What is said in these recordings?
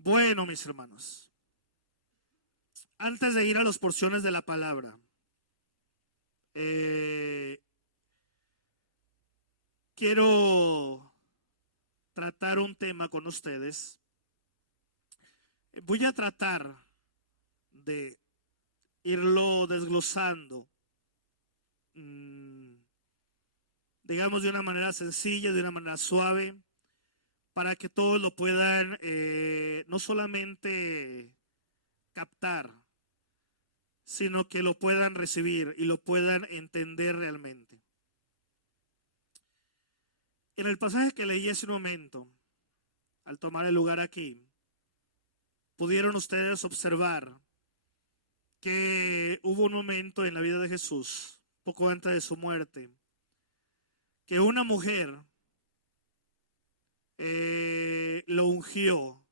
Bueno, mis hermanos, antes de ir a las porciones de la palabra, eh, quiero tratar un tema con ustedes. Voy a tratar de irlo desglosando, mm, digamos de una manera sencilla, de una manera suave, para que todos lo puedan no solamente captar, sino que lo puedan recibir y lo puedan entender realmente. En el pasaje que leí hace un momento, al tomar el lugar aquí, pudieron ustedes observar que hubo un momento en la vida de Jesús, poco antes de su muerte, que una mujer lo ungió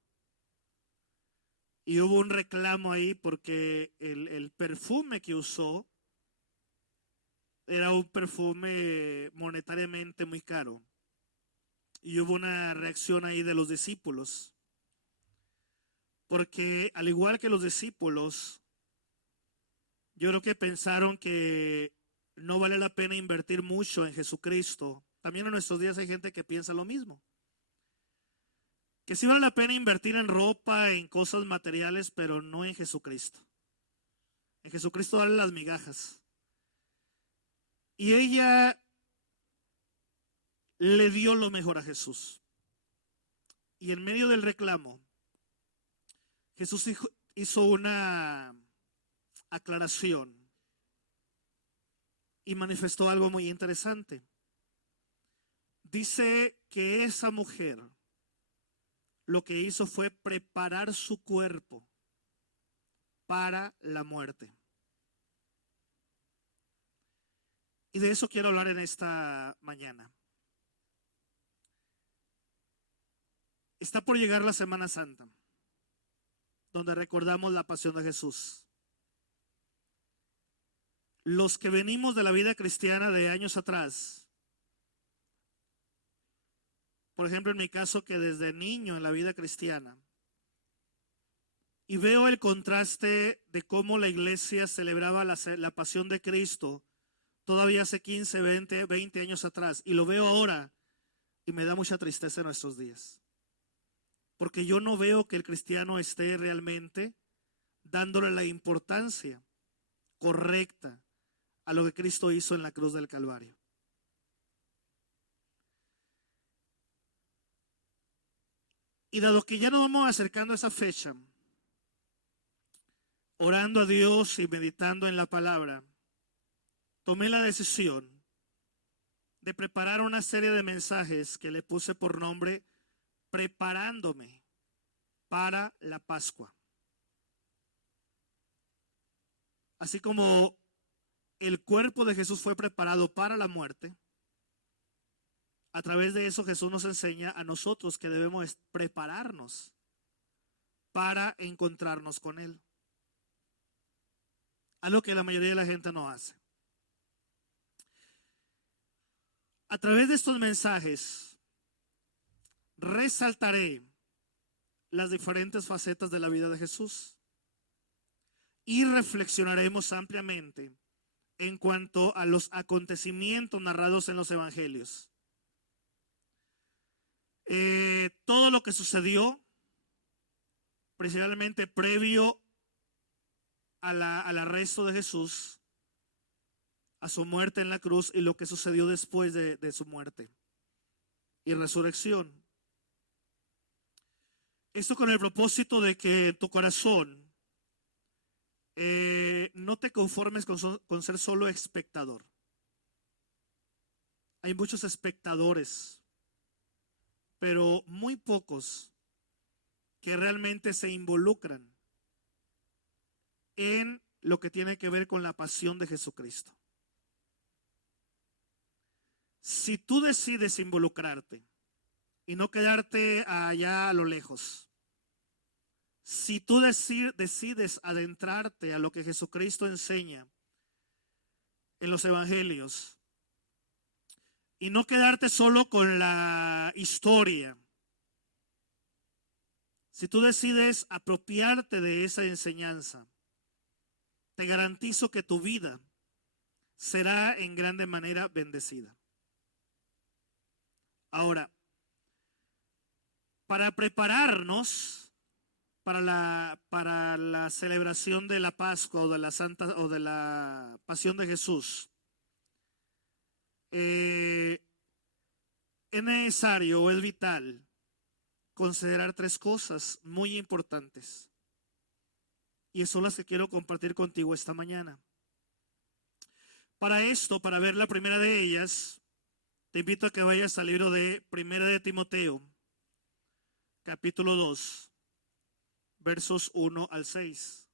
y hubo un reclamo ahí porque el perfume que usó era un perfume monetariamente muy caro. Y hubo una reacción ahí de los discípulos, porque al igual que los discípulos, yo creo que pensaron que no vale la pena invertir mucho en Jesucristo. También en nuestros días hay gente que piensa lo mismo. Que sí vale la pena invertir en ropa, en cosas materiales, pero no en Jesucristo. En Jesucristo vale las migajas. Y ella le dio lo mejor a Jesús. Y en medio del reclamo, Jesús hizo una aclaración y manifestó algo muy interesante. Dice que esa mujer lo que hizo fue preparar su cuerpo para la muerte. Y de eso quiero hablar en esta mañana. Está por llegar la Semana Santa, donde recordamos la pasión de Jesús. Los que venimos de la vida cristiana de años atrás, por ejemplo en mi caso que desde niño en la vida cristiana, y veo el contraste de cómo la iglesia celebraba la pasión de Cristo todavía hace 15, 20 años atrás, y lo veo ahora y me da mucha tristeza en nuestros días. Porque yo no veo que el cristiano esté realmente dándole la importancia correcta a lo que Cristo hizo en la cruz del Calvario. Y dado que ya nos vamos acercando a esa fecha, orando a Dios y meditando en la palabra, tomé la decisión de preparar una serie de mensajes que le puse por nombre Preparándome para la Pascua. Así como el cuerpo de Jesús fue preparado para la muerte, a través de eso Jesús nos enseña a nosotros que debemos prepararnos para encontrarnos con Él. Algo que la mayoría de la gente no hace. A través de estos mensajes resaltaré las diferentes facetas de la vida de Jesús y reflexionaremos ampliamente en cuanto a los acontecimientos narrados en los evangelios. Todo lo que sucedió principalmente previo al arresto de Jesús, a su muerte en la cruz, y lo que sucedió después de su muerte y resurrección. Esto con el propósito de que tu corazón no te conformes con ser solo espectador. Hay muchos espectadores, pero muy pocos que realmente se involucran en lo que tiene que ver con la pasión de Jesucristo. Si tú decides involucrarte y no quedarte allá a lo lejos, si tú decides adentrarte a lo que Jesucristo enseña en los evangelios y no quedarte solo con la historia, Si tú decides apropiarte de esa enseñanza, te garantizo que tu vida será en grande manera bendecida. Ahora, para prepararnos para la celebración de la Pascua o de la Santa o de la Pasión de Jesús, es necesario o es vital considerar tres cosas muy importantes. Y son las que quiero compartir contigo esta mañana. Para esto, para ver la primera de ellas, te invito a que vayas al libro de Primera de Timoteo, capítulo 2, versos 1 al 6.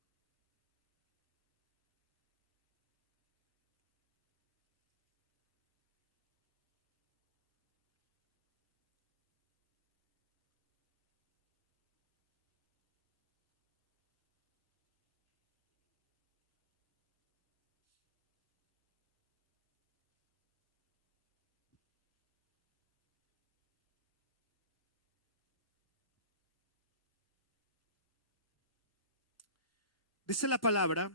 Dice la palabra,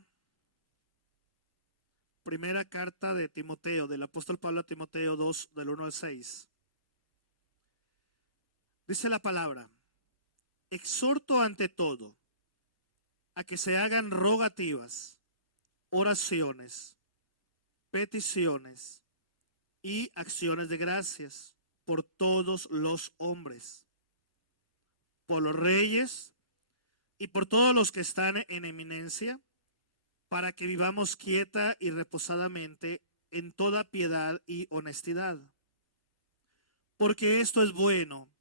primera carta de Timoteo, del apóstol Pablo a Timoteo 2, del 1 al 6. Dice la palabra: exhorto ante todo a que se hagan rogativas, oraciones, peticiones y acciones de gracias por todos los hombres, por los reyes y por todos los que están en eminencia, para que vivamos quieta y reposadamente en toda piedad y honestidad. Porque esto es bueno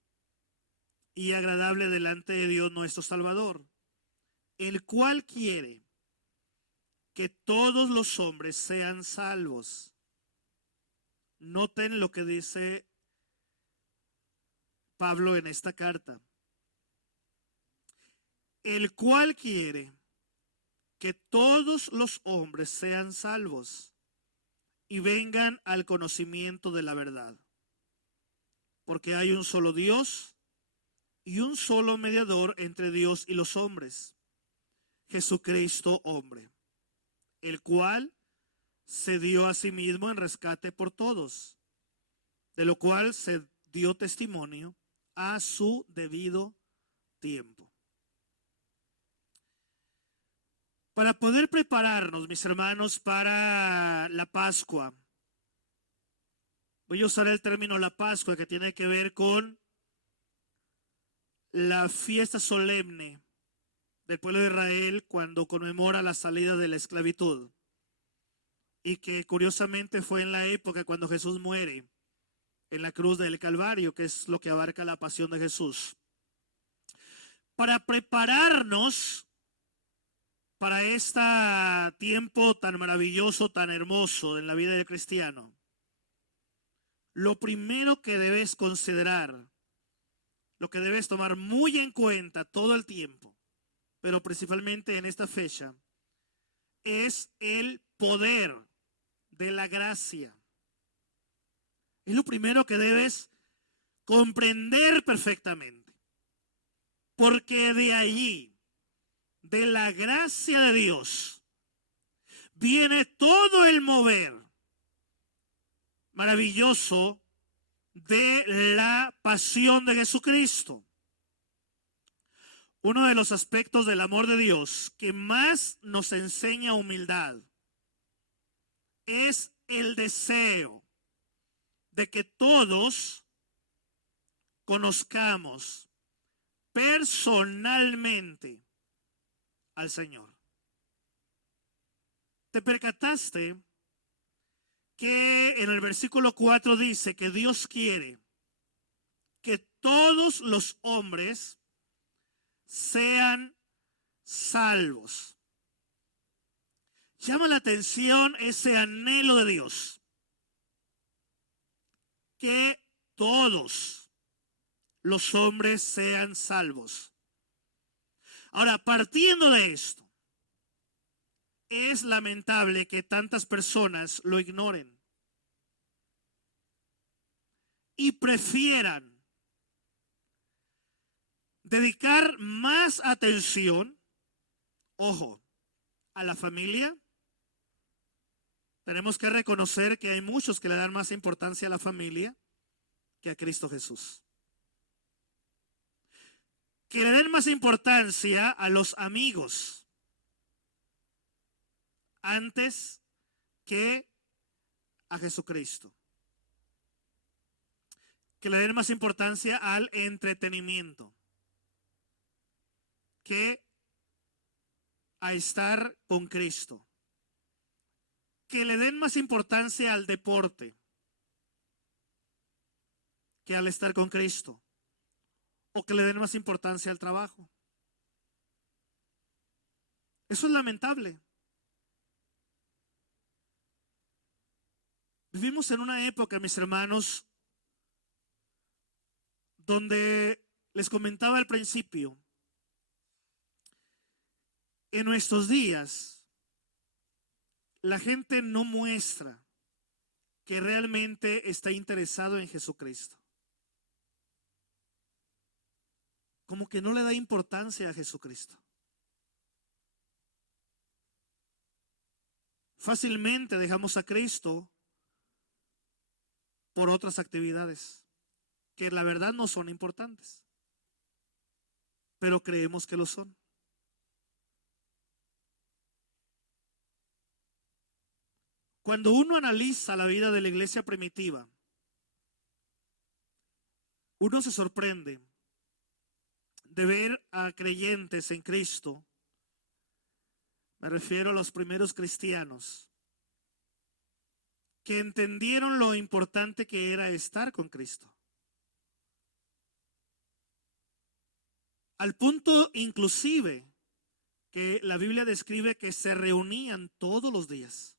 y agradable delante de Dios nuestro Salvador, el cual quiere que todos los hombres sean salvos. Noten lo que dice Pablo en esta carta. El cual quiere que todos los hombres sean salvos y vengan al conocimiento de la verdad. Porque hay un solo Dios y un solo mediador entre Dios y los hombres, Jesucristo hombre, el cual se dio a sí mismo en rescate por todos, de lo cual se dio testimonio a su debido tiempo. Para poder prepararnos, mis hermanos, para la Pascua, voy a usar el término la Pascua, que tiene que ver con la fiesta solemne del pueblo de Israel cuando conmemora la salida de la esclavitud, y que curiosamente fue en la época cuando Jesús muere en la cruz del Calvario, que es lo que abarca la pasión de Jesús. Para prepararnos para este tiempo tan maravilloso, tan hermoso en la vida del cristiano, lo primero que debes considerar, lo que debes tomar muy en cuenta todo el tiempo, pero principalmente en esta fecha, es el poder de la gracia. Es lo primero que debes comprender perfectamente, porque de allí, de la gracia de Dios, viene todo el mover maravilloso de la pasión de Jesucristo. Uno de los aspectos del amor de Dios que más nos enseña humildad es el deseo de que todos conozcamos personalmente al Señor. ¿Te percataste que en el versículo 4 dice que Dios quiere que todos los hombres sean salvos? Llama la atención ese anhelo de Dios, que todos los hombres sean salvos. Ahora, partiendo de esto, es lamentable que tantas personas lo ignoren y prefieran dedicar más atención, ojo, a la familia. Tenemos que reconocer que hay muchos que le dan más importancia a la familia que a Cristo Jesús. Que le den más importancia a los amigos antes que a Jesucristo. Que le den más importancia al entretenimiento que a estar con Cristo. Que le den más importancia al deporte que al estar con Cristo. O que le den más importancia al trabajo. Eso es lamentable. Vivimos en una época, mis hermanos, donde les comentaba al principio, en nuestros días, la gente no muestra que realmente está interesado en Jesucristo. Como que no le da importancia a Jesucristo. Fácilmente dejamos a Cristo por otras actividades que la verdad no son importantes, pero creemos que lo son. Cuando uno analiza la vida de la iglesia primitiva, uno se sorprende de ver a creyentes en Cristo. Me refiero a los primeros cristianos que entendieron lo importante que era estar con Cristo. Al punto inclusive que la Biblia describe que se reunían todos los días.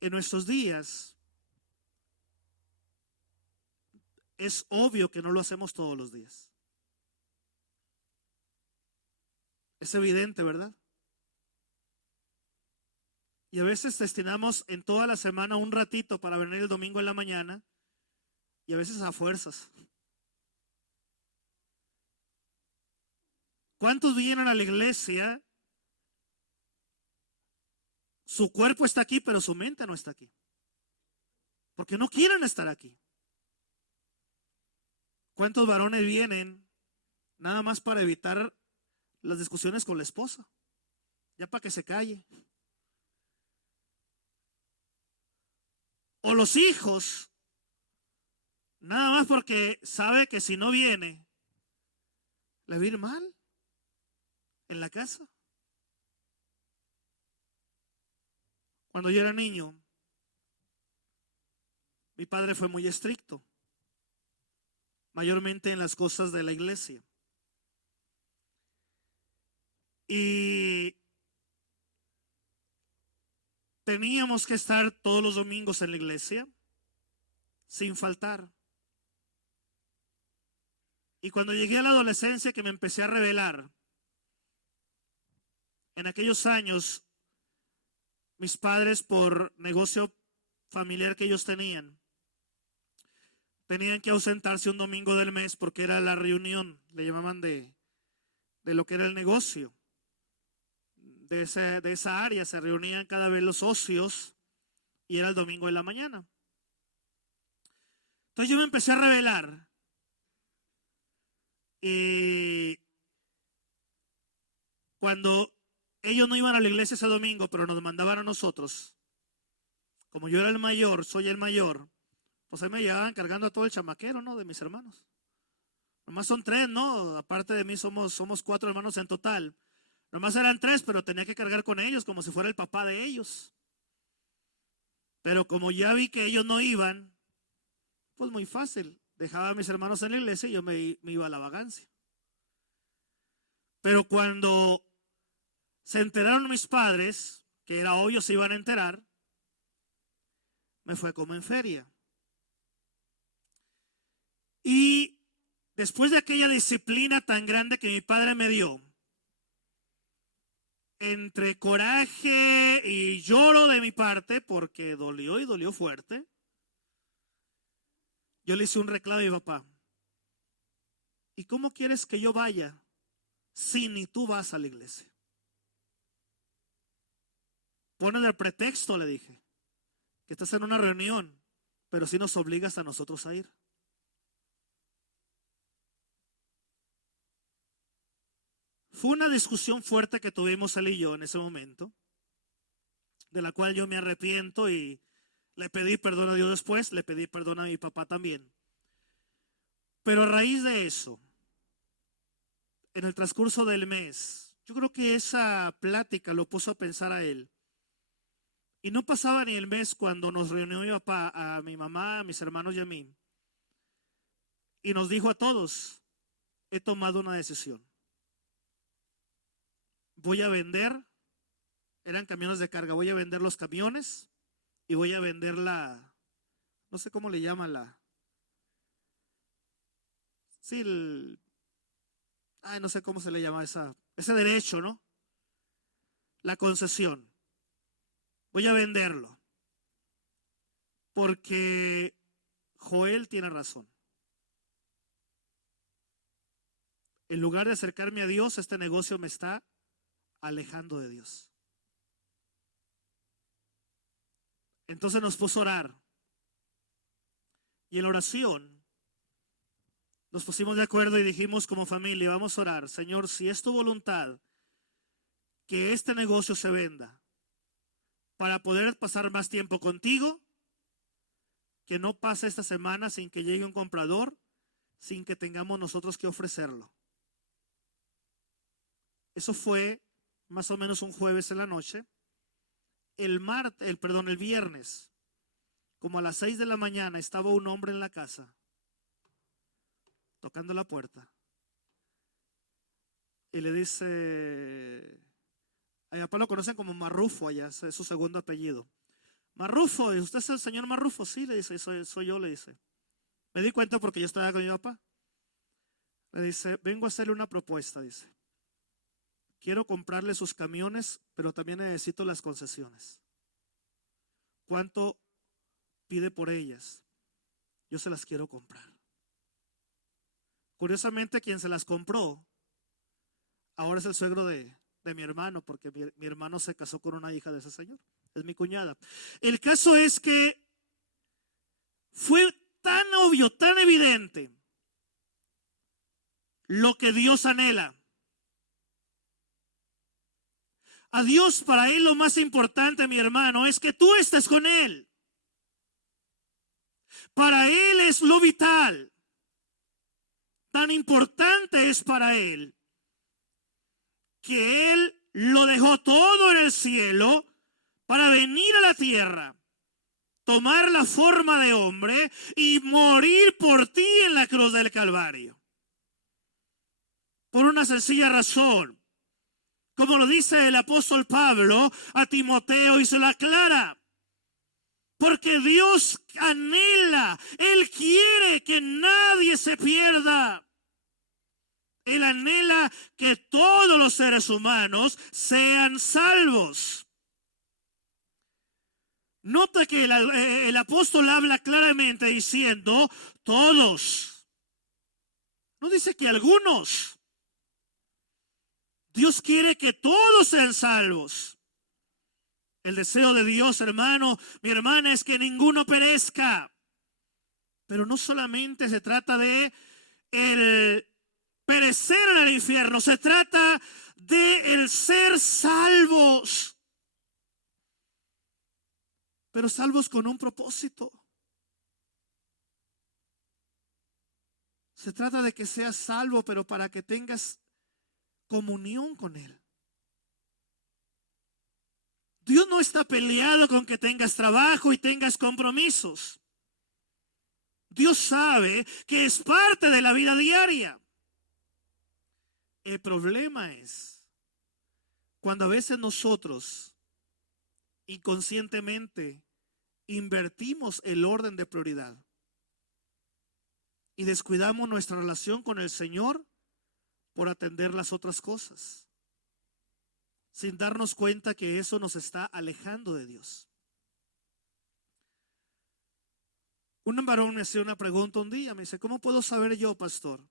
En nuestros días es obvio que no lo hacemos todos los días. Es evidente, ¿verdad? Y a veces destinamos en toda la semana un ratito para venir el domingo en la mañana y a veces a fuerzas. ¿Cuántos vienen a la iglesia? Su cuerpo está aquí, pero su mente no está aquí. Porque no quieren estar aquí. ¿Cuántos varones vienen nada más para evitar las discusiones con la esposa? Ya para que se calle. O los hijos, nada más porque sabe que si no viene, le va a ir mal en la casa. Cuando yo era niño, mi padre fue muy estricto, mayormente en las cosas de la iglesia. Y teníamos que estar todos los domingos en la iglesia, sin faltar. Y cuando llegué a la adolescencia, que me empecé a rebelar, en aquellos años, mis padres, por negocio familiar que ellos tenían que ausentarse un domingo del mes porque era la reunión, le llamaban de lo que era el negocio. De esa área se reunían cada vez los socios y era el domingo en la mañana. Entonces yo me empecé a rebelar y cuando ellos no iban a la iglesia ese domingo, pero nos mandaban a nosotros, como yo era el mayor, soy el mayor, pues ahí me llevaban cargando a todo el chamaquero, ¿no? De mis hermanos. Nomás son 3, ¿no? Aparte de mí somos 4 hermanos en total. Nomás eran 3, pero tenía que cargar con ellos como si fuera el papá de ellos. Pero como ya vi que ellos no iban, pues muy fácil. Dejaba a mis hermanos en la iglesia y yo me iba a la vagancia. Pero cuando se enteraron mis padres, que era obvio se iban a enterar, me fue como en feria. Y después de aquella disciplina tan grande que mi padre me dio, entre coraje y lloro de mi parte, porque dolió y dolió fuerte, Yo le hice un reclamo a mi papá. ¿Y cómo quieres que yo vaya si ni tú vas a la iglesia? Pones el pretexto, le dije, que estás en una reunión, pero si nos obligas a nosotros a ir. Fue una discusión fuerte que tuvimos él y yo en ese momento, de la cual yo me arrepiento y le pedí perdón a Dios después, le pedí perdón a mi papá también. Pero a raíz de eso, en el transcurso del mes, yo creo que esa plática lo puso a pensar a él. Y no pasaba ni el mes cuando nos reunió mi papá, a mi mamá, a mis hermanos y a mí. Y nos dijo a todos, he tomado una decisión. Voy a vender, eran camiones de carga, voy a vender los camiones y voy a vender no sé cómo le llaman sí, no sé cómo se le llama ese derecho, ¿no? La concesión. Voy a venderlo. Porque Joel tiene razón. En lugar de acercarme a Dios, este negocio me está alejando de Dios. Entonces nos puso a orar. Y en la oración nos pusimos de acuerdo y dijimos como familia, vamos a orar. Señor, si es tu voluntad que este negocio se venda para poder pasar más tiempo contigo, que no pase esta semana sin que llegue un comprador, sin que tengamos nosotros que ofrecerlo. Eso fue más o menos un jueves en la noche. El viernes, como a las 6 de la mañana, estaba un hombre en la casa, tocando la puerta. Y le dice, a mi papá lo conocen como Marrufo allá, es su segundo apellido. Marrufo, ¿y usted es el señor Marrufo? Sí, le dice, soy yo, le dice. Me di cuenta porque yo estaba con mi papá. Le dice, vengo a hacerle una propuesta, dice. Quiero comprarle sus camiones, pero también necesito las concesiones. ¿Cuánto pide por ellas? Yo se las quiero comprar. Curiosamente, quien se las compró ahora es el suegro de mi hermano, porque mi hermano se casó con una hija de ese señor. Es mi cuñada. El caso es que fue tan obvio, tan evidente lo que Dios anhela. A Dios, para Él lo más importante, mi hermano, es que tú estés con Él. Para Él es lo vital. Tan importante es para Él que Él lo dejó todo en el cielo para venir a la tierra, tomar la forma de hombre y morir por ti en la cruz del Calvario. Por una sencilla razón. Como lo dice el apóstol Pablo a Timoteo y se lo aclara. Porque Dios anhela, Él quiere que nadie se pierda. Él anhela que todos los seres humanos sean salvos. Nota que el apóstol habla claramente diciendo todos. No dice que algunos. Dios quiere que todos sean salvos. El deseo de Dios, hermano, mi hermana, es que ninguno perezca. Pero no solamente se trata de el perecer en el infierno, se trata de el ser salvos. Pero salvos con un propósito. Se trata de que seas salvo, pero para que tengas comunión con Él. Dios no está peleado con que tengas trabajo y tengas compromisos. Dios sabe que es parte de la vida diaria. El problema es cuando a veces nosotros inconscientemente invertimos el orden de prioridad y descuidamos nuestra relación con el Señor por atender las otras cosas, sin darnos cuenta que eso nos está alejando de Dios. Un varón me hacía una pregunta un día, me dice, ¿cómo puedo saber yo, pastor?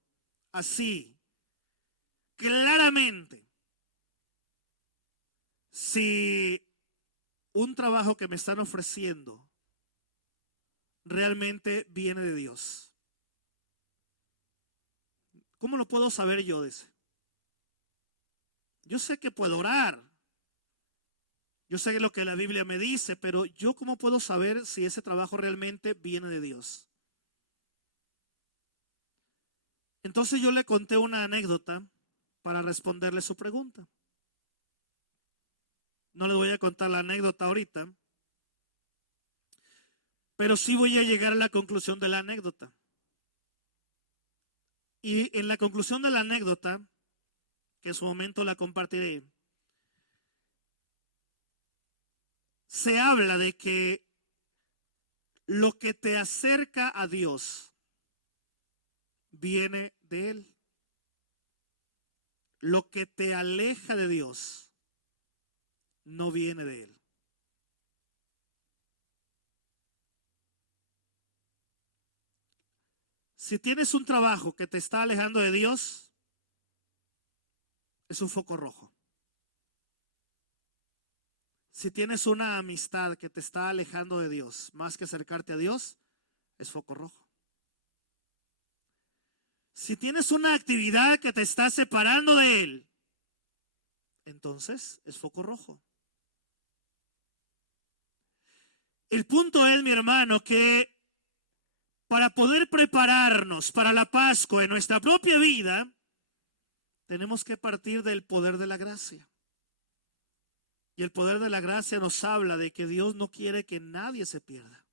Así, claramente, si un trabajo que me están ofreciendo realmente viene de Dios. ¿Cómo lo puedo saber yo? Dice. Yo sé que puedo orar. Yo sé lo que la Biblia me dice, pero yo ¿cómo puedo saber si ese trabajo realmente viene de Dios? Entonces yo le conté una anécdota para responderle su pregunta. No le voy a contar la anécdota ahorita, pero sí voy a llegar a la conclusión de la anécdota. Y en la conclusión de la anécdota, que en su momento la compartiré, se habla de que lo que te acerca a Dios viene de Él. Lo que te aleja de Dios no viene de Él. Si tienes un trabajo que te está alejando de Dios, es un foco rojo. Si tienes una amistad que te está alejando de Dios, más que acercarte a Dios, es foco rojo. Si tienes una actividad que te está separando de Él, entonces es foco rojo. El punto es, mi hermano, que para poder prepararnos para la Pascua en nuestra propia vida, tenemos que partir del poder de la gracia. Y el poder de la gracia nos habla de que Dios no quiere que nadie se pierda.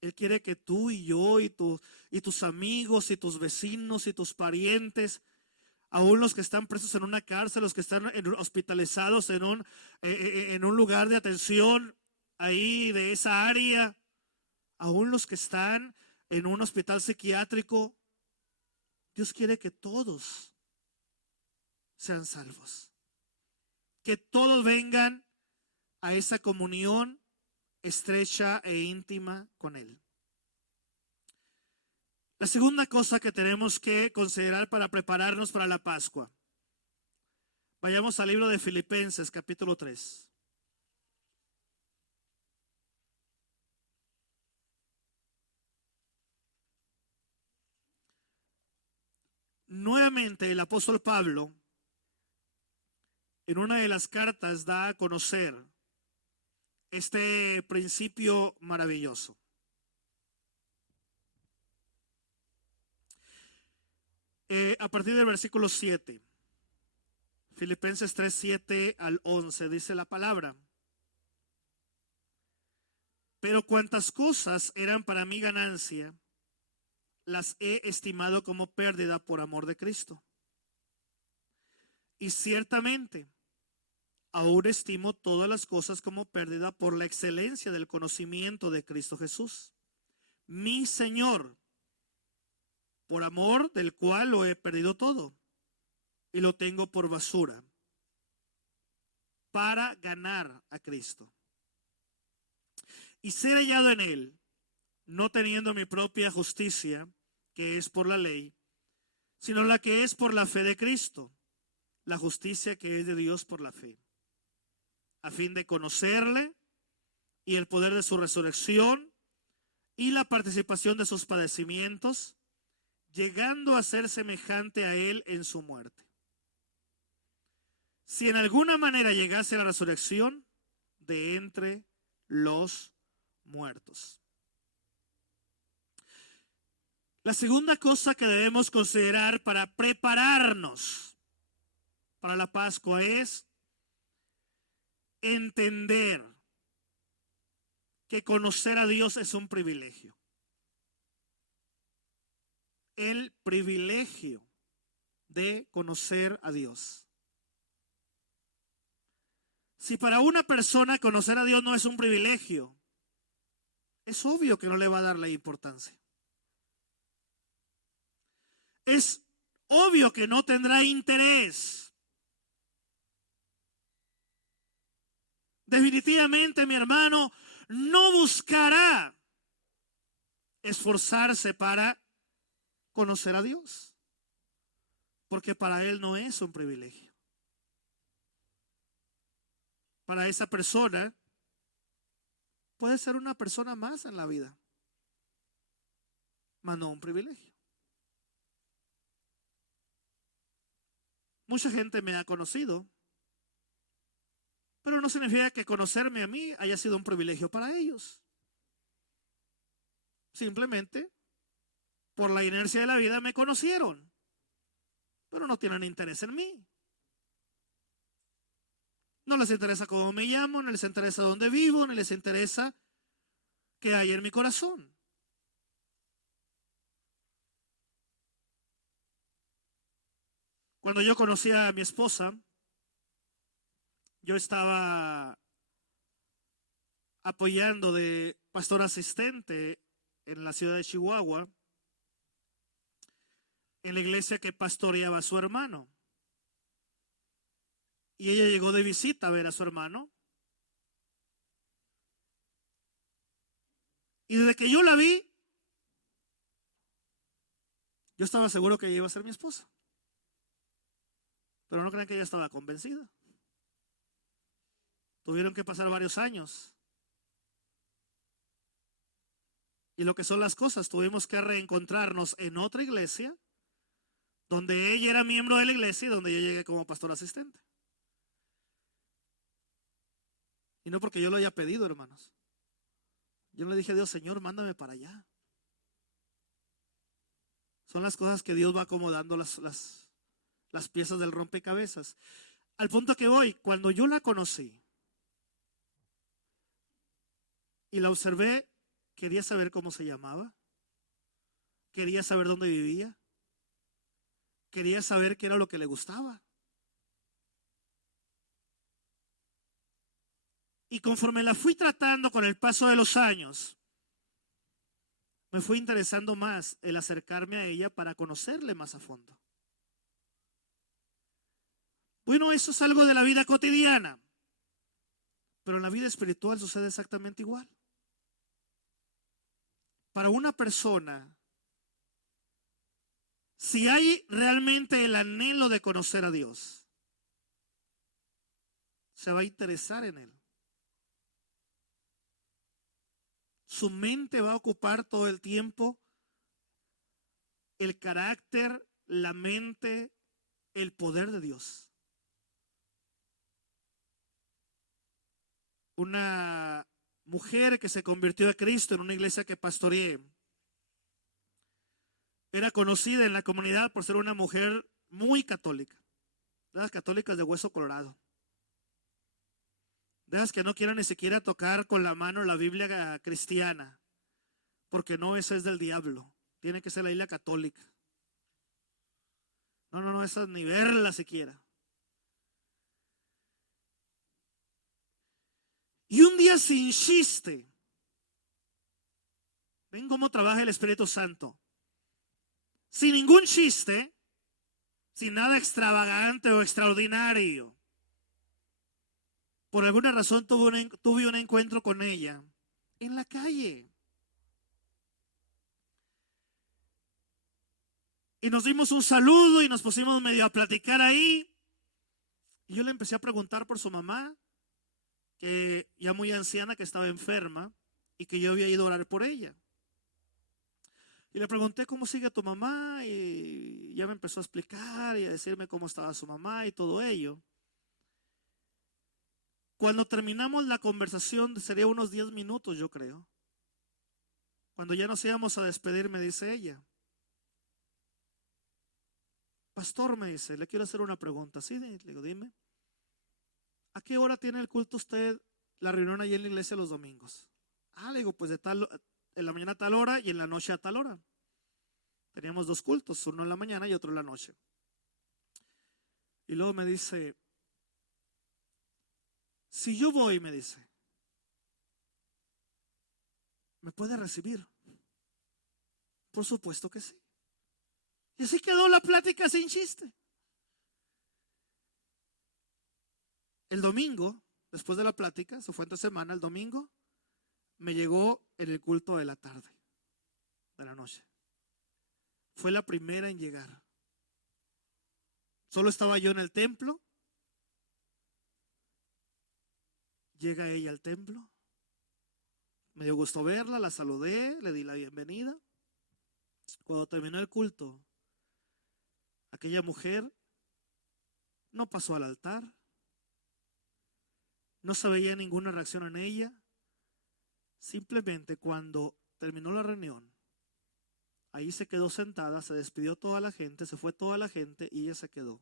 Él quiere que tú y yo y tus amigos y tus vecinos y tus parientes, aún los que están presos en una cárcel, los que están hospitalizados en un lugar de atención ahí de esa área, aún los que están en un hospital psiquiátrico, Dios quiere que todos sean salvos. Que todos vengan a esa comunión estrecha e íntima con Él. La segunda cosa que tenemos que considerar para prepararnos para la Pascua. Vayamos al libro de Filipenses, capítulo 3. Nuevamente el apóstol Pablo en una de las cartas da a conocer este principio maravilloso. A partir del versículo 7, Filipenses 3, 7 al 11, dice la palabra. Pero cuantas cosas eran para mí ganancia, las he estimado como pérdida por amor de Cristo. Y ciertamente, aún estimo todas las cosas como pérdida por la excelencia del conocimiento de Cristo Jesús, mi Señor, por amor del cual lo he perdido todo y lo tengo por basura, para ganar a Cristo y ser hallado en Él, no teniendo mi propia justicia, que es por la ley, sino la que es por la fe de Cristo, la justicia que es de Dios por la fe, a fin de conocerle y el poder de su resurrección y la participación de sus padecimientos, llegando a ser semejante a Él en su muerte. Si en alguna manera llegase a la resurrección de entre los muertos. La segunda cosa que debemos considerar para prepararnos para la Pascua es entender que conocer a Dios es un privilegio. El privilegio de conocer a Dios. Si para una persona conocer a Dios no es un privilegio, es obvio que no le va a dar la importancia. Es obvio que no tendrá interés. Definitivamente, mi hermano, no buscará esforzarse para conocer a Dios, porque para él no es un privilegio. Para esa persona puede ser una persona más en la vida, mas no un privilegio. Mucha gente me ha conocido, pero no significa que conocerme a mí haya sido un privilegio para ellos. Simplemente, por la inercia de la vida me conocieron, pero no tienen interés en mí. No les interesa cómo me llamo, no les interesa dónde vivo, ni les interesa qué hay en mi corazón. Cuando yo conocí a mi esposa, yo estaba apoyando de pastor asistente en la ciudad de Chihuahua, en la iglesia que pastoreaba a su hermano. Y ella llegó de visita a ver a su hermano. Y desde que yo la vi, yo estaba seguro que ella iba a ser mi esposa. Pero no crean que ella estaba convencida. Tuvieron que pasar varios años. Y lo que son las cosas, tuvimos que reencontrarnos en otra iglesia, donde ella era miembro de la iglesia y donde yo llegué como pastor asistente. Y no porque yo lo haya pedido, hermanos. Yo le dije a Dios, Señor, mándame para allá. Son las cosas que Dios va acomodando las piezas del rompecabezas. Al punto que voy, cuando yo la conocí y la observé, quería saber cómo se llamaba, quería saber dónde vivía, quería saber qué era lo que le gustaba. Y conforme la fui tratando con el paso de los años, me fue interesando más el acercarme a ella para conocerle más a fondo. Bueno, eso es algo de la vida cotidiana, pero en la vida espiritual sucede exactamente igual. Para una persona, si hay realmente el anhelo de conocer a Dios, se va a interesar en Él. Su mente va a ocupar todo el tiempo el carácter, la mente, el poder de Dios. Una mujer que se convirtió a Cristo en una iglesia que pastoreé era conocida en la comunidad por ser una mujer muy católica, de las católicas de hueso colorado, de las que no quieren ni siquiera tocar con la mano la Biblia cristiana, porque no, esa es del diablo, tiene que ser la Biblia católica. No, esa ni verla siquiera. Y un día sin chiste, ven cómo trabaja el Espíritu Santo, sin ningún chiste, sin nada extravagante o extraordinario. Por alguna razón tuve un encuentro con ella en la calle. Y nos dimos un saludo y nos pusimos medio a platicar ahí. Y yo le empecé a preguntar por su mamá, que ya muy anciana, que estaba enferma y que yo había ido a orar por ella. Y le pregunté cómo sigue tu mamá y ya me empezó a explicar y a decirme cómo estaba su mamá y todo ello. Cuando terminamos la conversación, sería unos 10 minutos yo creo. Cuando ya nos íbamos a despedir, me dice ella: pastor, me dice, le quiero hacer una pregunta. Sí, le digo, dime. ¿A qué hora tiene el culto usted, la reunión ahí en la iglesia los domingos? Le digo, pues en la mañana a tal hora y en la noche a tal hora. Teníamos 2 cultos, uno en la mañana y otro en la noche. Y luego me dice, si yo voy, me dice, ¿me puede recibir? Por supuesto que sí. Y así quedó la plática sin chiste. El domingo, después de la plática, eso fue entre semana, el domingo, me llegó en el culto de la tarde. de la noche. Fue la primera en llegar. Solo estaba yo en el templo. Llega ella al templo. Me dio gusto verla, la saludé, le di la bienvenida. Cuando terminó el culto, aquella mujer no pasó al altar. No se veía ninguna reacción en ella. Simplemente cuando terminó la reunión, ahí se quedó sentada, se despidió toda la gente, se fue toda la gente y ella se quedó.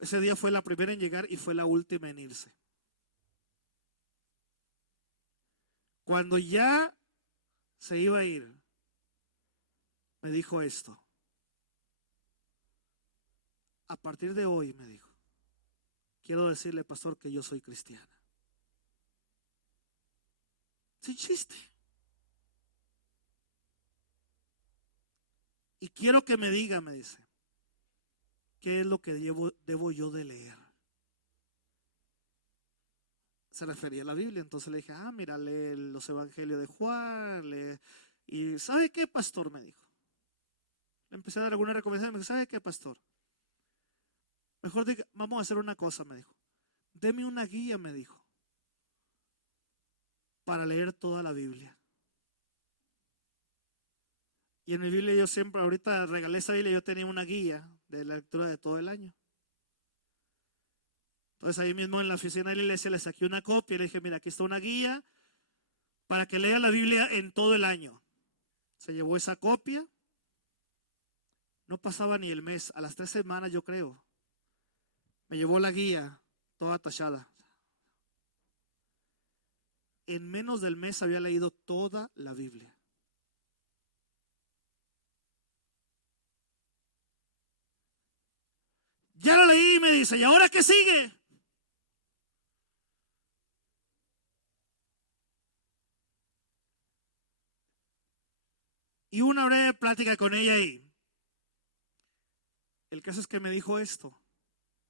Ese día fue la primera en llegar y fue la última en irse. Cuando ya se iba a ir, me dijo esto. A partir de hoy, me dijo, quiero decirle, pastor, que yo soy cristiana. Sin chiste. Y quiero que me diga, me dice, ¿qué es lo que debo yo de leer? Se refería a la Biblia, entonces le dije, mira, lee los evangelios de Juan, lee. Y ¿sabe qué, pastor? Me dijo. Le empecé a dar alguna recomendación, me dijo, ¿sabe qué, pastor? Mejor diga, vamos a hacer una cosa, me dijo. Deme una guía, me dijo, para leer toda la Biblia. Y en mi Biblia yo siempre, ahorita regalé esa Biblia, yo tenía una guía de la lectura de todo el año. Entonces ahí mismo en la oficina de la iglesia le saqué una copia y le dije, mira, aquí está una guía para que lea la Biblia en todo el año. Se llevó esa copia. No pasaba ni el mes, a las 3 semanas yo creo. Me llevó la guía toda tachada. En menos del mes había leído toda la Biblia. Ya lo leí y me dice, ¿y ahora qué sigue? Y una breve plática con ella ahí. El caso es que me dijo esto.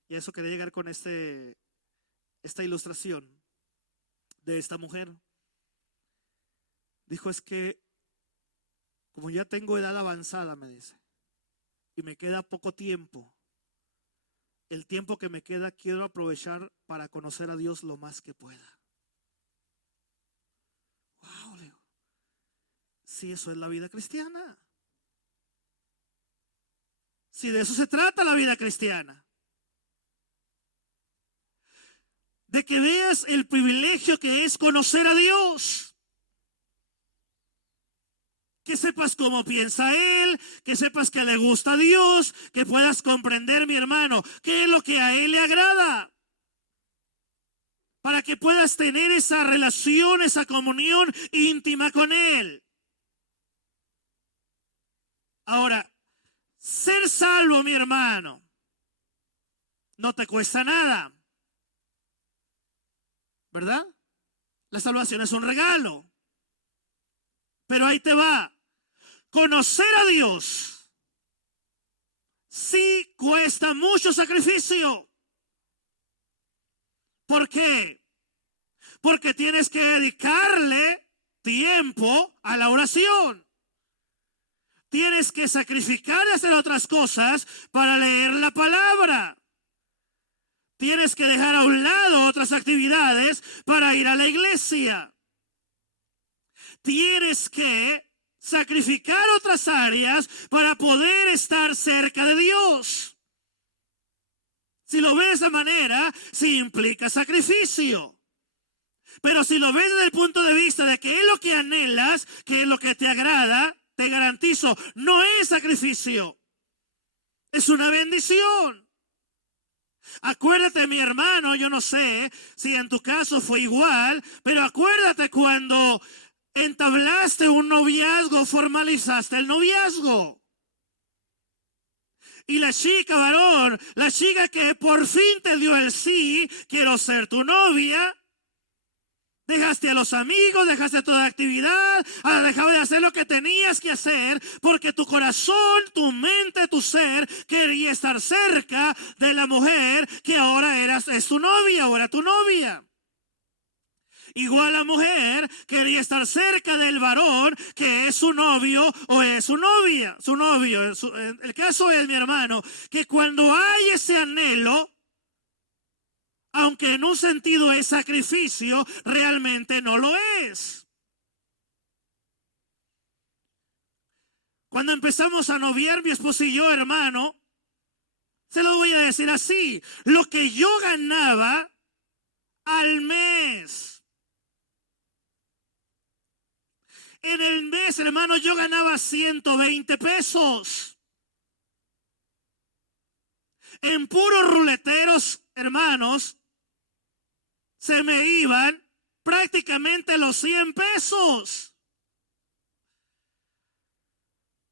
Y a eso quería llegar con esta ilustración de esta mujer. Dijo, es que como ya tengo edad avanzada, me dice, y me queda poco tiempo, el tiempo que me queda quiero aprovechar para conocer a Dios lo más que pueda. Wow, le digo, sí, eso es la vida cristiana. Si de eso se trata la vida cristiana. De que veas el privilegio que es conocer a Dios. Que sepas cómo piensa Él, que sepas que le gusta a Dios, que puedas comprender, mi hermano, qué es lo que a Él le agrada. Para que puedas tener esa relación, esa comunión íntima con Él. Ahora, ser salvo, mi hermano, no te cuesta nada. ¿Verdad? La salvación es un regalo. Pero ahí te va. Conocer a Dios sí cuesta mucho sacrificio. ¿Por qué? Porque tienes que dedicarle tiempo a la oración. Tienes que sacrificar y hacer otras cosas para leer la palabra. Tienes que dejar a un lado otras actividades para ir a la iglesia. Tienes que sacrificar otras áreas para poder estar cerca de Dios. Si lo ves de esa manera, sí implica sacrificio. Pero si lo ves desde el punto de vista de que es lo que anhelas, que es lo que te agrada, te garantizo, no es sacrificio. Es una bendición. Acuérdate, mi hermano, yo no sé si en tu caso fue igual, pero acuérdate cuando entablaste un noviazgo, formalizaste el noviazgo. Y la chica, varón, la chica que por fin te dio el sí, quiero ser tu novia, dejaste a los amigos, dejaste toda actividad, dejabas de hacer lo que tenías que hacer, porque tu corazón, tu mente, tu ser quería estar cerca de la mujer que ahora es tu novia, ahora tu novia. Igual la mujer quería estar cerca del varón que es su novio o es su novia, su novio. El caso es, mi hermano, que cuando hay ese anhelo, aunque en un sentido es sacrificio, realmente no lo es. Cuando empezamos a noviar mi esposo y yo, hermano, se lo voy a decir así, lo que yo ganaba al mes. En el mes, hermano, yo ganaba 120 pesos. En puros ruleteros, hermanos, se me iban prácticamente los 100 pesos.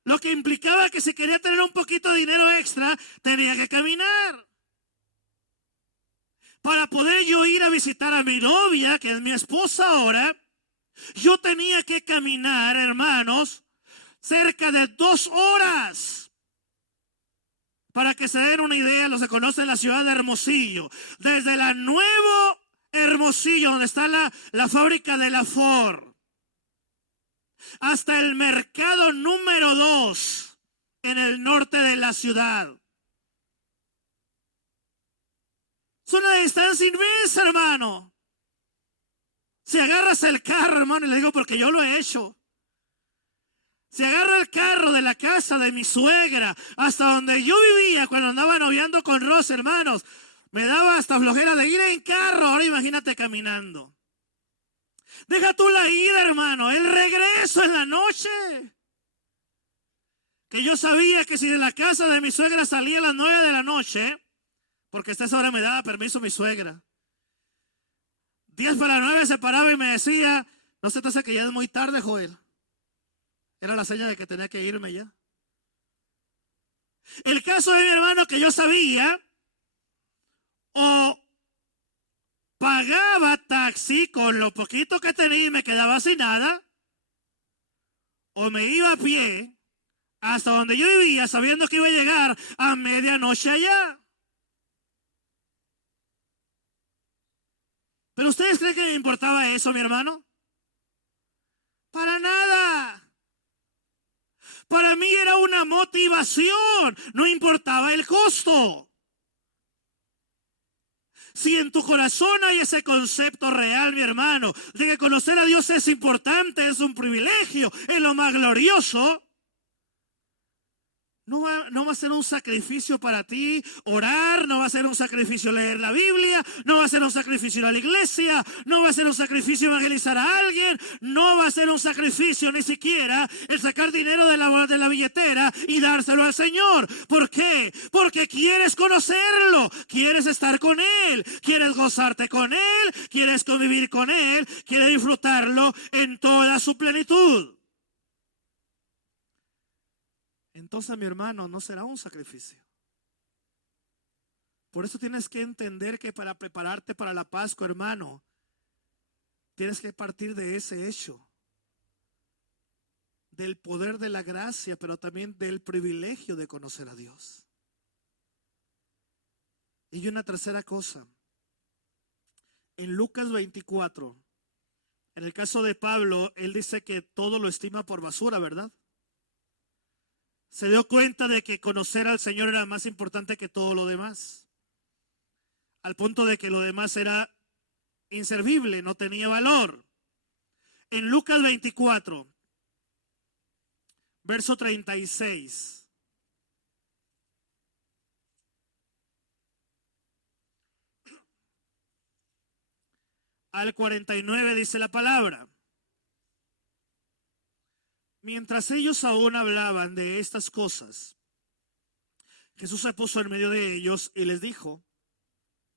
Lo que implicaba que si quería tener un poquito de dinero extra, tenía que caminar. Para poder yo ir a visitar a mi novia, que es mi esposa ahora, yo tenía que caminar, hermanos, cerca de 2 horas. Para que se den una idea, los que conocen la ciudad de Hermosillo, desde la Nuevo Hermosillo, donde está la fábrica de la Ford, hasta el mercado número 2 en el norte de la ciudad. Es una distancia inmensa, hermano. Si agarras el carro, hermano, y le digo porque yo lo he hecho. Si agarro el carro de la casa de mi suegra hasta donde yo vivía cuando andaba noviando con Rosa, hermanos, me daba hasta flojera de ir en carro. Ahora imagínate caminando. Deja tú la ida, hermano, el regreso en la noche. Que yo sabía que si de la casa de mi suegra salía a las 9 de la noche, porque hasta esa hora me daba permiso mi suegra, 10 para 9 se paraba y me decía, no se te hace que ya es muy tarde, Joel. Era la señal de que tenía que irme ya. El caso de mi hermano que yo sabía, o pagaba taxi con lo poquito que tenía y me quedaba sin nada, o me iba a pie hasta donde yo vivía sabiendo que iba a llegar a medianoche allá. ¿Pero ustedes creen que me importaba eso, mi hermano? Para nada. Para mí era una motivación, no importaba el costo. Si en tu corazón hay ese concepto real, mi hermano, de que conocer a Dios es importante, es un privilegio, es lo más glorioso, no va a ser un sacrificio para ti orar, no va a ser un sacrificio leer la Biblia, no va a ser un sacrificio ir a la iglesia, no va a ser un sacrificio evangelizar a alguien, no va a ser un sacrificio ni siquiera el sacar dinero de la billetera y dárselo al Señor. ¿Por qué? Porque quieres conocerlo, quieres estar con Él, quieres gozarte con Él, quieres convivir con Él, quieres disfrutarlo en toda su plenitud. Entonces, mi hermano, no será un sacrificio. Por eso tienes que entender que para prepararte para la Pascua, hermano, tienes que partir de ese hecho, del poder de la gracia, pero también del privilegio de conocer a Dios. Y una tercera cosa, en Lucas 24, en el caso de Pablo, él dice que todo lo estima por basura, ¿verdad? Se dio cuenta de que conocer al Señor era más importante que todo lo demás, al punto de que lo demás era inservible, no tenía valor. En Lucas 24, verso 36. Al 49 dice la palabra. Mientras ellos aún hablaban de estas cosas, Jesús se puso en medio de ellos y les dijo,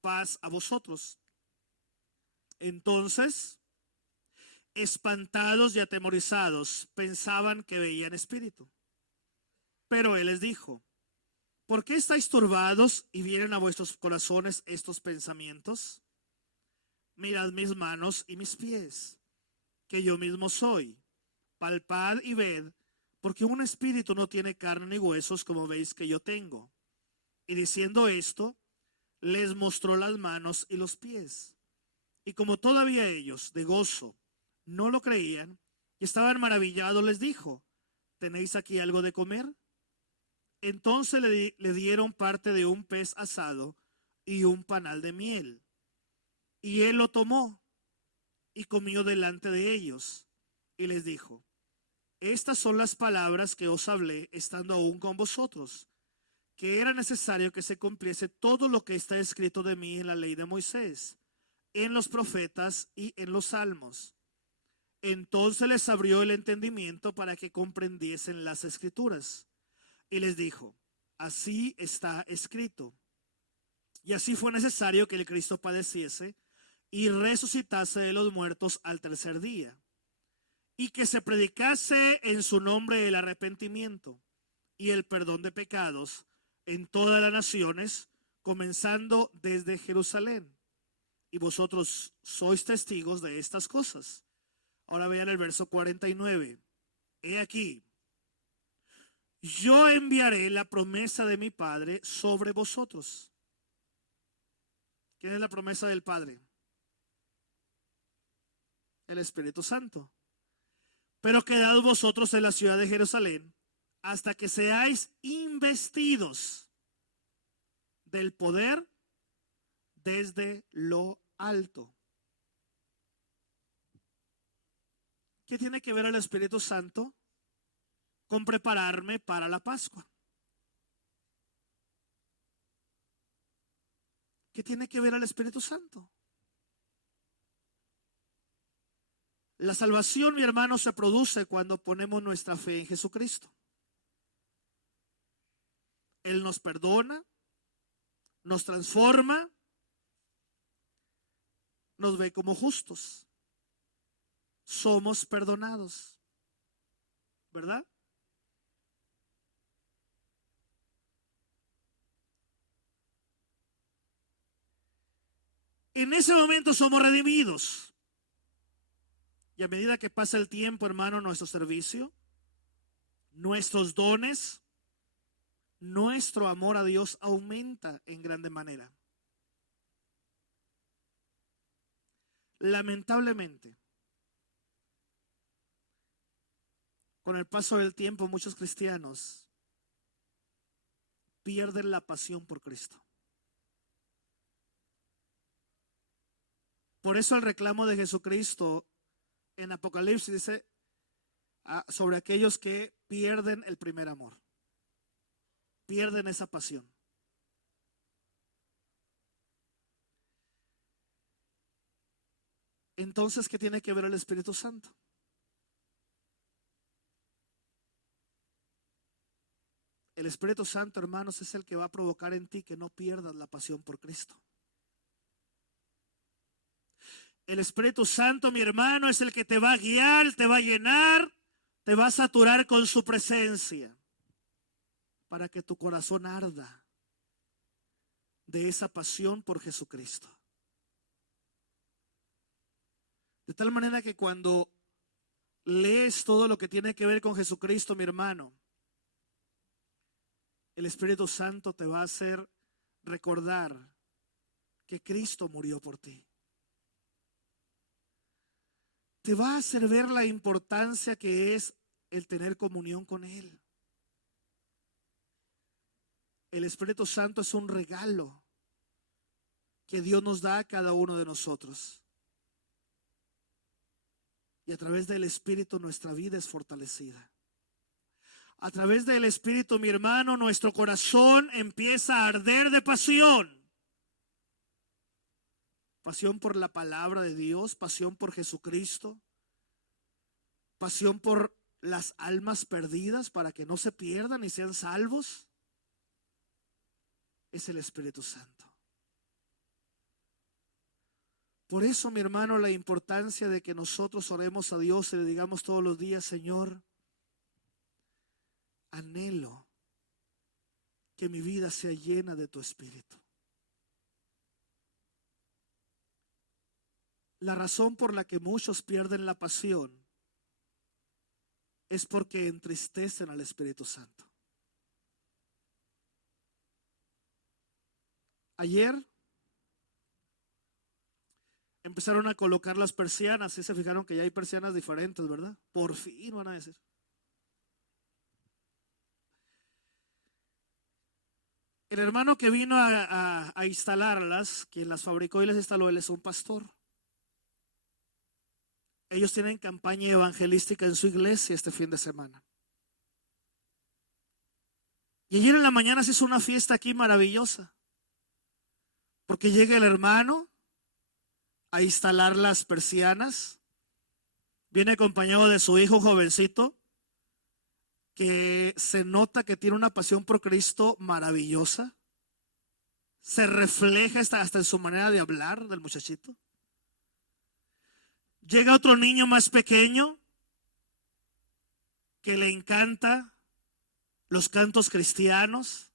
paz a vosotros. Entonces, espantados y atemorizados, pensaban que veían espíritu. Pero él les dijo, ¿por qué estáis turbados y vienen a vuestros corazones estos pensamientos? Mirad mis manos y mis pies, que yo mismo soy. Palpad y ved, porque un espíritu no tiene carne ni huesos, como veis que yo tengo. Y diciendo esto, les mostró las manos y los pies. Y como todavía ellos, de gozo, no lo creían y estaban maravillados, les dijo: ¿tenéis aquí algo de comer? Entonces le dieron parte de un pez asado y un panal de miel. Y él lo tomó y comió delante de ellos. Y les dijo: estas son las palabras que os hablé estando aún con vosotros, que era necesario que se cumpliese todo lo que está escrito de mí en la ley de Moisés, en los profetas y en los salmos. Entonces les abrió el entendimiento para que comprendiesen las escrituras. Y les dijo: así está escrito. Y así fue necesario que el Cristo padeciese y resucitase de los muertos al tercer día, y que se predicase en su nombre el arrepentimiento y el perdón de pecados en todas las naciones, comenzando desde Jerusalén. Y vosotros sois testigos de estas cosas. Ahora vean el verso 49. He aquí, yo enviaré la promesa de mi Padre sobre vosotros. ¿Quién es la promesa del Padre? El Espíritu Santo. Pero quedad vosotros en la ciudad de Jerusalén hasta que seáis investidos del poder desde lo alto. ¿Qué tiene que ver el Espíritu Santo con prepararme para la Pascua? ¿Qué tiene que ver el Espíritu Santo? La salvación, mi hermano, se produce cuando ponemos nuestra fe en Jesucristo. Él nos perdona, nos transforma, nos ve como justos. Somos perdonados, ¿verdad? En ese momento somos redimidos. Y a medida que pasa el tiempo, hermano, nuestro servicio, nuestros dones, nuestro amor a Dios aumenta en grande manera. Lamentablemente, con el paso del tiempo, muchos cristianos pierden la pasión por Cristo. Por eso el reclamo de Jesucristo en Apocalipsis dice sobre aquellos que pierden el primer amor, pierden esa pasión. Entonces, ¿qué tiene que ver el Espíritu Santo? El Espíritu Santo, hermanos, es el que va a provocar en ti que no pierdas la pasión por Cristo. El Espíritu Santo, mi hermano, es el que te va a guiar, te va a llenar, te va a saturar con su presencia para que tu corazón arda de esa pasión por Jesucristo. De tal manera que cuando lees todo lo que tiene que ver con Jesucristo, mi hermano, el Espíritu Santo te va a hacer recordar que Cristo murió por ti. Te va a hacer ver la importancia que es el tener comunión con Él. El Espíritu Santo es un regalo que Dios nos da a cada uno de nosotros. Y a través del Espíritu nuestra vida es fortalecida. A través del Espíritu, mi hermano, nuestro corazón empieza a arder de pasión. Pasión por la palabra de Dios, pasión por Jesucristo, pasión por las almas perdidas para que no se pierdan y sean salvos. Es el Espíritu Santo. Por eso, mi hermano, la importancia de que nosotros oremos a Dios y le digamos todos los días: Señor, anhelo que mi vida sea llena de tu Espíritu. La razón por la que muchos pierden la pasión es porque entristecen al Espíritu Santo. Ayer empezaron a colocar las persianas. Y se fijaron que ya hay persianas diferentes, ¿verdad? Por fin, van a decir. El hermano que vino a instalarlas, quien las fabricó y las instaló, él es un pastor. Ellos tienen campaña evangelística en su iglesia este fin de semana. Y ayer en la mañana se hizo una fiesta aquí maravillosa. Porque llega el hermano a instalar las persianas. Viene acompañado de su hijo jovencito, que se nota que tiene una pasión por Cristo maravillosa. Se refleja hasta en su manera de hablar del muchachito. Llega otro niño más pequeño que le encanta los cantos cristianos.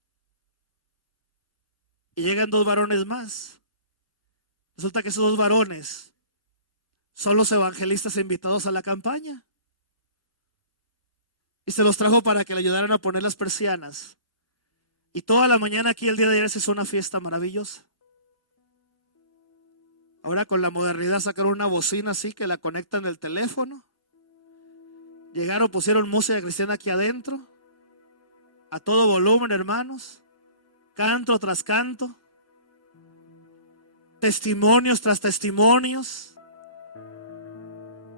Y llegan dos varones más. Resulta que esos dos varones son los evangelistas invitados a la campaña. Y se los trajo para que le ayudaran a poner las persianas. Y toda la mañana aquí el día de ayer se hizo una fiesta maravillosa. Ahora con la modernidad sacaron una bocina así que la conectan del teléfono. Llegaron, pusieron música cristiana aquí adentro. A todo volumen, hermanos. Canto tras canto. Testimonios tras testimonios.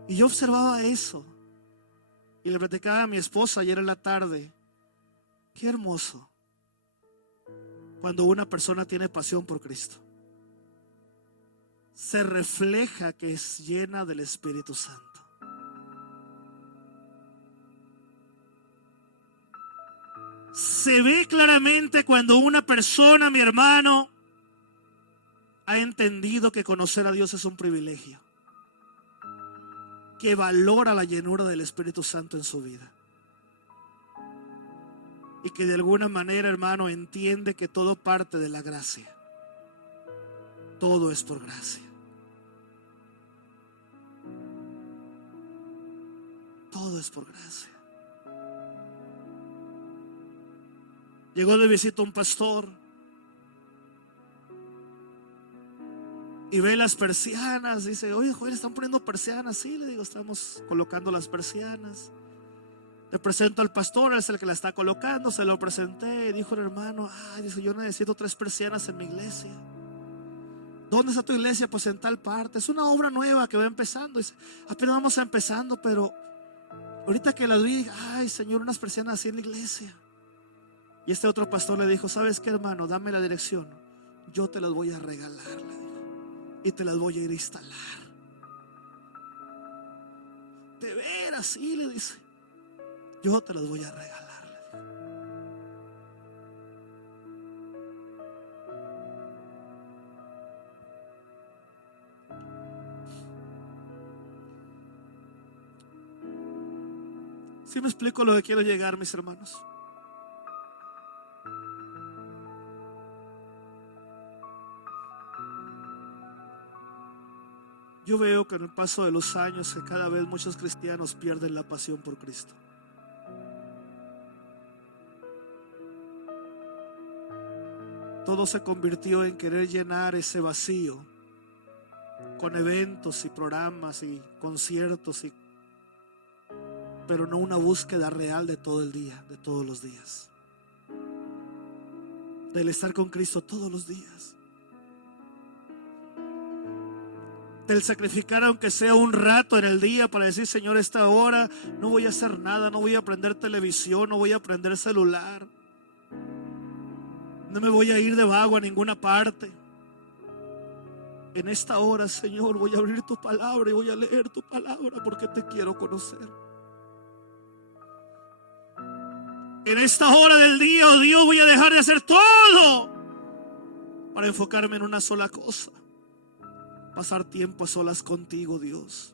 Y yo observaba eso. Y le platicaba a mi esposa ayer en la tarde. Qué hermoso cuando una persona tiene pasión por Cristo. Se refleja que es llena del Espíritu Santo. Se ve claramente cuando una persona, mi hermano, ha entendido que conocer a Dios es un privilegio, que valora la llenura del Espíritu Santo en su vida y que de alguna manera, hermano, entiende que todo parte de la gracia. Todo es por gracia. Todo es por gracia. Llegó de visita un pastor y ve las persianas. Dice, oye, Joel, ¿están poniendo persianas? Sí, le digo, estamos colocando las persianas. Le presento al pastor, él es el que la está colocando. Se lo presenté y dijo el hermano, dice, yo necesito 3 persianas en mi iglesia. ¿Dónde está tu iglesia? Pues en tal parte. Es una obra nueva que va empezando. Dice, apenas vamos empezando, pero ahorita que las vi, ay, Señor, unas persianas así en la iglesia. Y este otro pastor le dijo, ¿sabes qué, hermano? Dame la dirección. Yo te las voy a regalar, le dijo. Y te las voy a ir a instalar. De veras, sí, le dice. Yo te las voy a regalar, le dijo. ¿Sí me explico lo que quiero llegar, mis hermanos? Yo veo que en el paso de los años que cada vez muchos cristianos pierden la pasión por Cristo. Todo se convirtió en querer llenar ese vacío con eventos y programas y conciertos, pero no una búsqueda real de todo el día, de todos los días. Del estar con Cristo todos los días. Del sacrificar aunque sea un rato en el día para decir, Señor, esta hora no voy a hacer nada, no voy a prender televisión, no voy a prender celular, no me voy a ir de vago a ninguna parte. En esta hora, Señor, voy a abrir tu palabra y voy a leer tu palabra porque te quiero conocer. En esta hora del día, oh Dios, voy a dejar de hacer todo para enfocarme en una sola cosa. Pasar tiempo a solas contigo, Dios.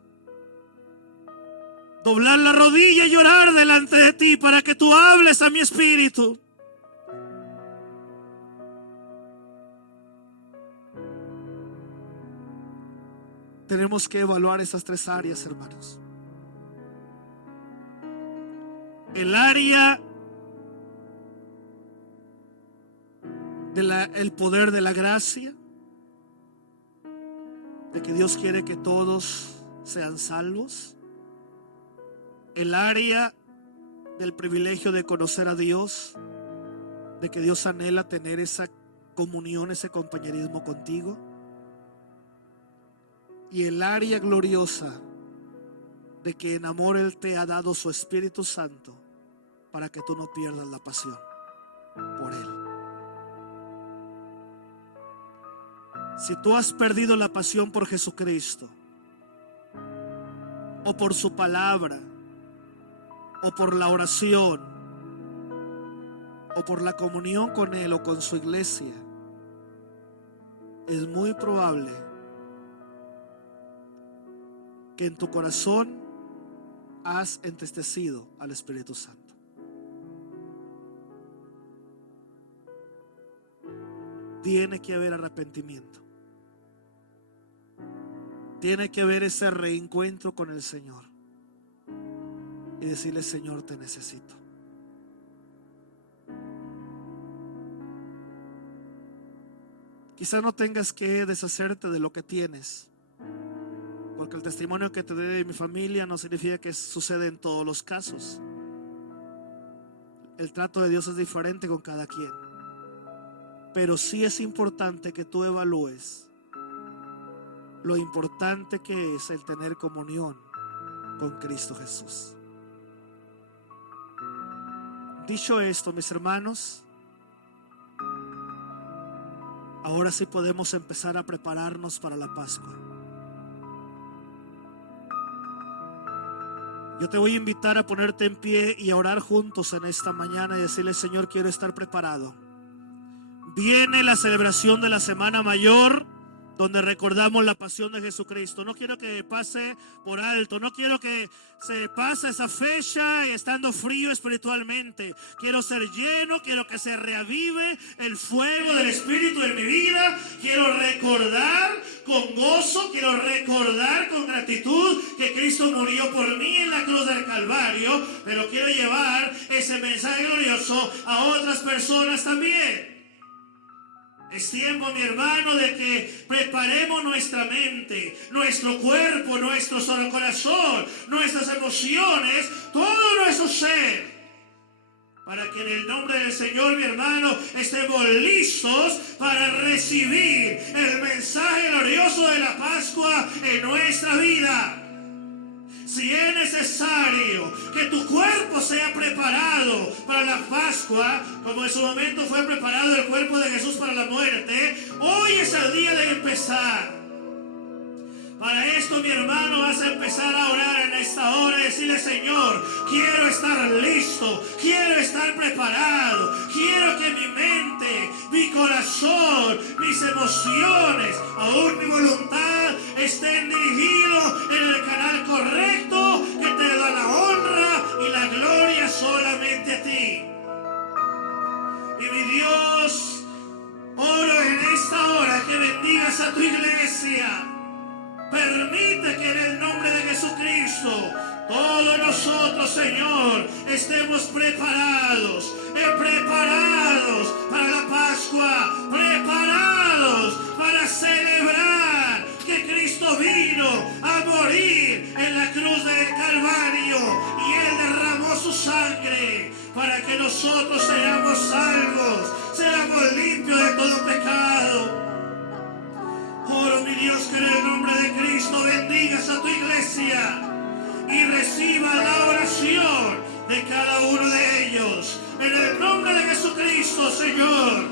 Doblar la rodilla y llorar delante de ti para que tú hables a mi espíritu. Tenemos que evaluar esas 3 áreas, hermanos. El área del poder de la gracia. de que Dios quiere que todos sean salvos, el área del privilegio de conocer a Dios, de que Dios anhela tener esa comunión, ese compañerismo contigo, y el área gloriosa de que en amor Él te ha dado su Espíritu Santo para que tú no pierdas la pasión por Él. Si tú has perdido la pasión por Jesucristo, o por su palabra, o por la oración, o por la comunión con Él o con su iglesia, es muy probable que en tu corazón has entristecido al Espíritu Santo. Tiene que haber arrepentimiento. Tiene que haber ese reencuentro con el Señor y decirle: Señor, te necesito. Quizás no tengas que deshacerte de lo que tienes, porque el testimonio que te dé de mi familia no significa que sucede en todos los casos. El trato de Dios es diferente con cada quien. Pero sí es importante que tú evalúes lo importante que es el tener comunión con Cristo Jesús. Dicho esto, mis hermanos, ahora sí podemos empezar a prepararnos para la Pascua. Yo te voy a invitar a ponerte en pie y a orar juntos en esta mañana y decirle: Señor, quiero estar preparado. Viene la celebración de la Semana Mayor, donde recordamos la pasión de Jesucristo. No quiero que pase por alto, no quiero que se pase esa fecha estando frío espiritualmente. Quiero ser lleno, quiero que se reavive el fuego del Espíritu en mi vida. Quiero recordar con gozo, quiero recordar con gratitud que Cristo murió por mí en la cruz del Calvario, pero quiero llevar ese mensaje glorioso a otras personas también. Es tiempo, mi hermano, de que preparemos nuestra mente, nuestro cuerpo, nuestro solo corazón, nuestras emociones, todo nuestro ser, para que en el nombre del Señor, mi hermano, estemos listos para recibir el mensaje glorioso de la Pascua en nuestra vida. Si es necesario que tu cuerpo sea preparado para la Pascua, como en su momento fue preparado el cuerpo de Jesús para la muerte, hoy es el día de empezar. Para esto, mi hermano, vas a empezar a orar en esta hora y decirle: Señor, quiero estar listo, quiero estar preparado, quiero que mi mente, mi corazón, mis emociones, aún mi voluntad estén dirigidos en el canal correcto que te da la honra y la gloria solamente a ti. Y mi Dios, oro en esta hora que bendigas a tu iglesia. Permite que en el nombre de Jesucristo todos nosotros, Señor, estemos preparados para la Pascua, preparados para celebrar que Cristo vino a morir en la cruz del Calvario y Él derramó su sangre para que nosotros seamos salvos, seamos limpios de todo pecado. Oro, mi Dios, que en el nombre de Cristo bendigas a tu iglesia y reciba la oración de cada uno de ellos. En el nombre de Jesucristo, Señor.